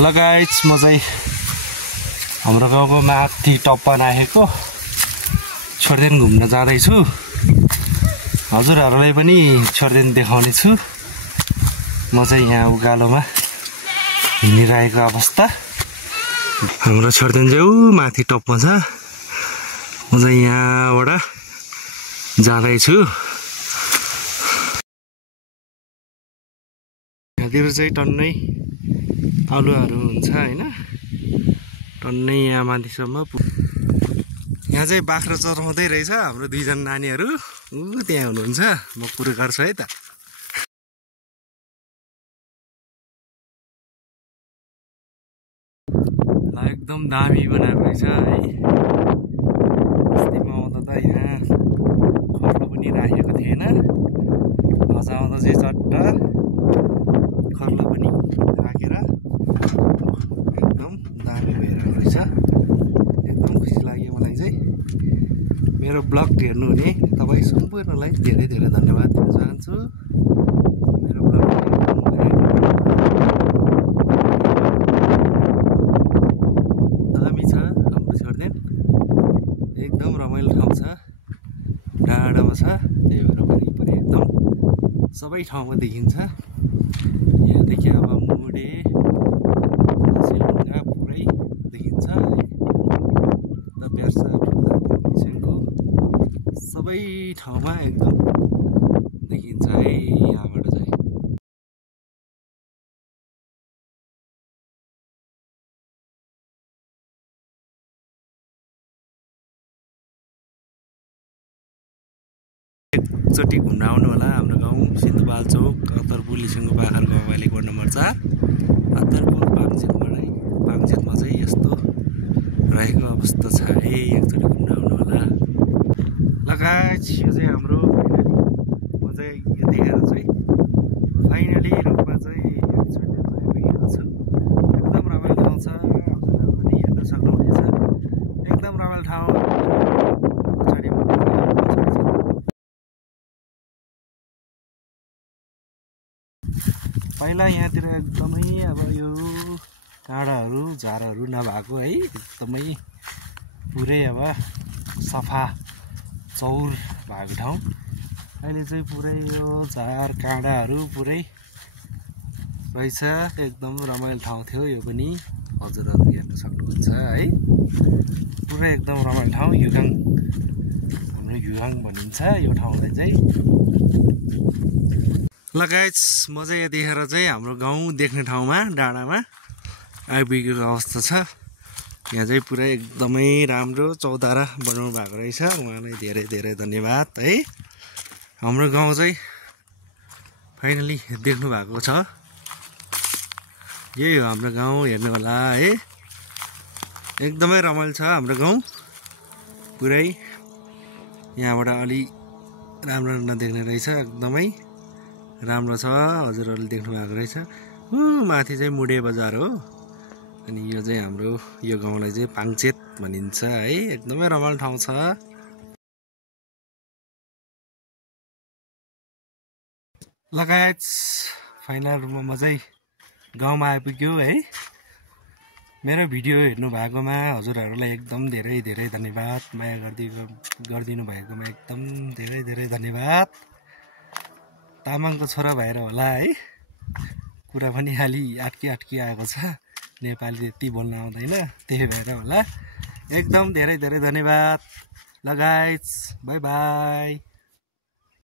लगायत म चाहिँ हाम्रो गाउँको माथि टप्पा राखेको छोर्देन घुम्न जाँदैछु। हजुरहरूलाई पनि छोर्देन देखाउने छु। म चाहिँ यहाँ उकालोमा हिँडिरहेको अवस्था। हाम्रो छोर्देन चाहिँ माथि टप्पा छ। म चाहिँ यहाँबाट जाँदैछु। यहाँतिर चाहिँ टन्नै अलुवाहरू हुन्छ हैन, टन्नै यहाँ माथिसम्म। यहाँ चाहिँ बाख्रा चराउँदै रहेछ हाम्रो दुईजना नानीहरू। त्यहाँ हुनुहुन्छ, म पुरै गर्छु है त। एकदम दामी बनाएको रहेछ है। अस्तिमा आउँदा त यहाँ खर्लो पनि राखेको थिएन, आज आउँदा चाहिँ चट्ट खर्लो पनि राखेर एकदम दामी भइरहेको रहेछ। एकदम खुसी लाग्यो मलाई चाहिँ। मेरो ब्लग हेर्नुहुने तपाईँ सम्पूर्णलाई धेरै धेरै धन्यवाद दिन चाहन्छु। मेरो ब्लग दामी छ हाम्रो छोर्देन, एकदम रमाइलो ठाउँ छ, डाँडामा छ। त्यही भएर वरिपरि एकदम सबै ठाउँमा देखिन्छ। यहाँदेखि अब मोडे सिलढुङ्गा पुरै देखिन्छ है। सबै ठाउँमा एकदम देखिन्छ है यहाँबाट चाहिँ। एकचोटि घुम्न आउनु होला हाम्रो गाउँ सिन्धुपाल्चोक अत्तरपुलीसँगको बाख्रा गाउँ वालिको वार्ड नम्बर 4 अत्तरपुल पाङजेतमा चाहिँ यस्तो रहेको अवस्था छ है। एकचोटि घुम्न आउनु होला। लगायत यो चाहिँ हाम्रो म चाहिँ यतिखेर चाहिँ फाइनली रूपमा चाहिँ एकचोटि आइपुगेको छु। एकदम रमाइलो ठाउँ छ, हजुरहरू पनि हेर्न सक्नुहुनेछ। एकदम रमाइलो ठाउँ। पहिला यहाँतिर एकदमै अब यो काँडाहरू झारहरू नभएको है, एकदमै पुरै अब सफा चौर भएको ठाउँ। अहिले चाहिँ पुरै यो झार काँडाहरू पुरै रहेछ। एकदम रमाइलो ठाउँ थियो यो पनि, हजुरहरू हेर्न सक्नुहुन्छ है। पुरै एकदम रमाइलो ठाउँ। युगाङ, हाम्रो युगाङ भनिन्छ यो ठाउँलाई चाहिँ। लगायत म चाहिँ यतिखेर चाहिँ हाम्रो गाउँ देख्ने ठाउँमा डाँडामा आइपुगेको अवस्था छ। यहाँ चाहिँ पुरै एकदमै राम्रो चौतारा बनाउनु भएको रहेछ। उहाँलाई धेरै धेरै धन्यवाद है। हाम्रो गाउँ चाहिँ फाइनली देख्नु भएको छ। यही हो हाम्रो गाउँ, हेर्नु होला है। एकदमै रमाइलो छ हाम्रो गाउँ पुरै। यहाँबाट अलि राम्रो नदेख्ने रहेछ, एकदमै राम्रो छ। हजुरहरूले देख्नु भएको रहेछ। माथि चाहिँ मुडे बजार हो। अनि यो चाहिँ हाम्रो यो गाउँलाई चाहिँ पाङजेत भनिन्छ है। एकदमै रमाइलो ठाउँ छ। लगायत फाइनल रूपमा म चाहिँ गाउँमा आइपुग्यो है। मेरो भिडियो हेर्नु भएकोमा हजुरहरूलाई एकदम धेरै धेरै धन्यवाद। माया गरिदिनु भएकोमा एकदम धेरै धेरै धन्यवाद। तामाङको छोरा भएर होला है, कुरा पनि अलि अट्की आएको छ। नेपाली त्यति बोल्न आउँदैन, त्यही भएर होला। एकदम धेरै धेरै धन्यवाद। लगायत बाई बाई।